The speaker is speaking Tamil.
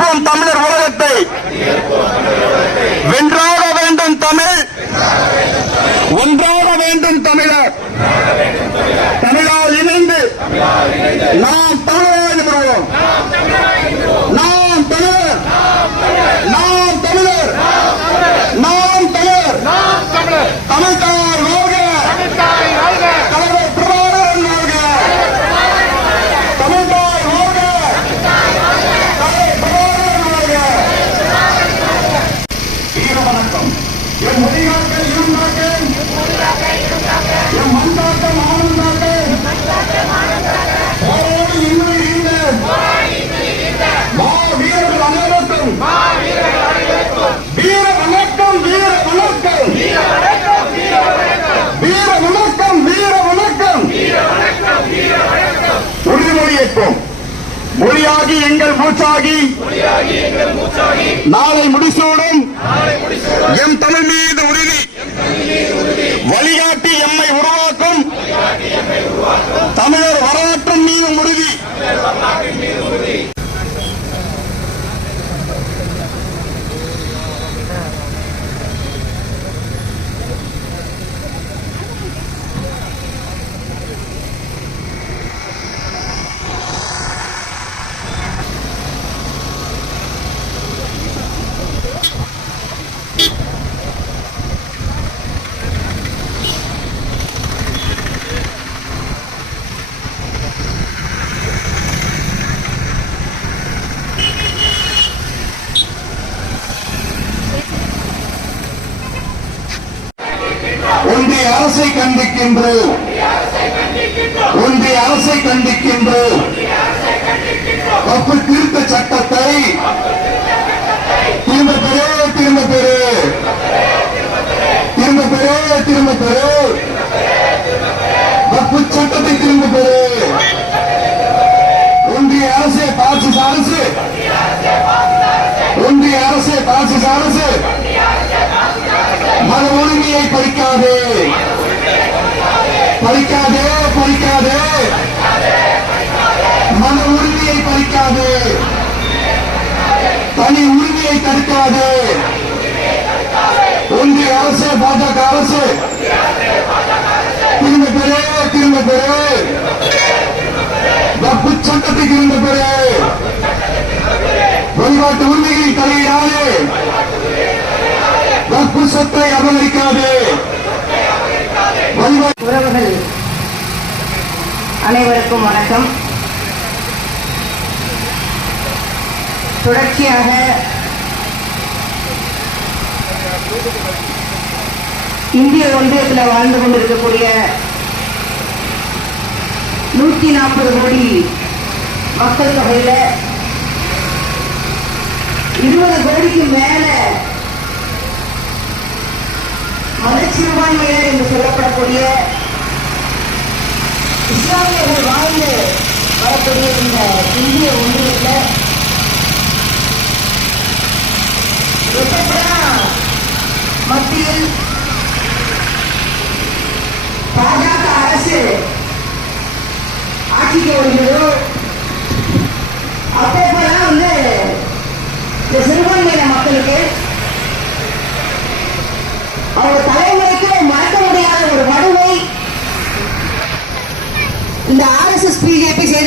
கட்டியெழுப்போம் தமிழர் உலகத்தை, வென்றாக வேண்டும் தமிழ், ஒன்றாக வேண்டும் தமிழர். தமிழால் இணைந்து நாம் தமிழராகி வருவோம். நாம் தமிழர், நாம் தமிழர், நாம் தமிழர், தமிழ்தாய் வாழ்க, தலைவர் பிரபாகரன் வாழ்க, தமிழ்தாய் வாழ்க, தலைவர் பிரபாகரன் வாழ்க. வீர வணக்கம். என் மொழிகாக்க இருந்தாக்க, என் மண்காக்கம் ஆனந்தாக்க, போராடி இன்னும் இருந்த மா வீரர்கள் அனைவருக்கும் வீர வணக்கம், வீர வணக்கம், வீர வணக்கம், வீர வணக்கம். உறுதிமொழியேற்போம். மொழியாகி எங்கள் மூச்சாகி நாளை முடிசூடும் எம் தமிழ் மீது உறுதி வழிகாட்டி எம்மை உருவாக்கும் தமிழர் வரலாற்றின் மீது உறுதி. ஒன்றிய அரசை கண்டிக்கின்றோம், ஒன்றிய அரசை கண்டிக்கின்றோம். வக்ஃபு திருத்த சட்டத்தை திரும்ப பெறு, திரும்ப பெறு, திரும்ப பெறு, திரும்ப பெறு. வக்ஃபு சட்டத்தை திரும்ப பெறு. ஒன்றிய அரசே பாசிச அரசு, ஒன்றிய அரசே பாசிச அரசு, மத உரிமையை பறிக்காதே, பறிக்காதே, பறிக்காதே, மத உரிமையை பறிக்காதே, தனி உரிமையை தடுக்காதே. ஒன்றிய அரசு, பாஜக அரசு திரும்ப பெறு, திரும்ப பெறு. வக்ஃபு சட்டத்தை திரும்ப பெறு. வழிபாட்டு உரிமைகளில் தலையிடாதே, வக்ஃபு சொத்தை அபகரிக்காதே. உறவுகள் அனைவருக்கும் வணக்கம். தொடர்ச்சியாக இந்திய ஒன்றியத்தில் வாழ்ந்து கொண்டிருக்கக்கூடிய 140 கோடி மக்கள் தொகையில 20 கோடிக்கு மேல மதச்சிறுபான்மையினர் என்று சொல்லப்படக்கூடிய இஸ்லாமியர்கள் வாழ்ந்து வரக்கூடிய இந்த இந்திய ஒன்றியத்தில் எப்பதான் மத்தியில் பாஜக அரசு ஆட்சிக்கு வருகிறதோ அப்போதான் இந்த சிறுபான்மையின மக்களுக்கு அவங்க தலைமுறைக்கு மறக்க முடியாத ஒரு மனுவை இந்த RSS பிஜேபி செய்து